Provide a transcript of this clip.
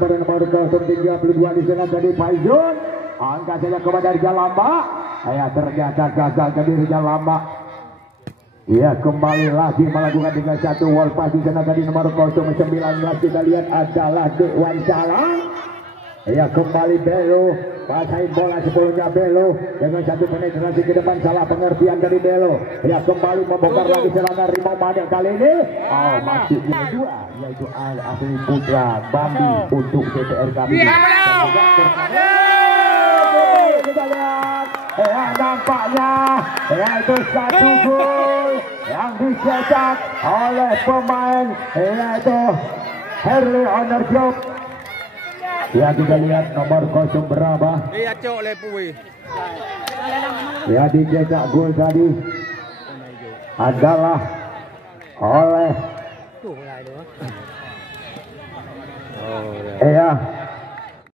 pada nomor 032 di sana tadi Faizun. Angkat saja kepada Rizal Lamba. Ternyata gagal dari Rizal Lamba. Ya, kembali lagi melakukan dengan satu wall pass di sana tadi nomor 019 kita lihat adalah Dewan Salang. Ya, kembali Belo, pasain bola sebelumnya Belo dengan satu penetrasi ke depan, salah pengertian dari Belo. Ya, kembali membongkar lagi serangan Rimau Madek kali ini. Oh, masih kedua yaitu Asli Putra Bambi untuk CTR kami. Kita lihat, nampaknya yaitu satu gol yang dicetak oleh pemain yaitu Herli Honor Group. Ya, kita lihat nomor 0 berapa. Ya, dicetak gol tadi adalah oleh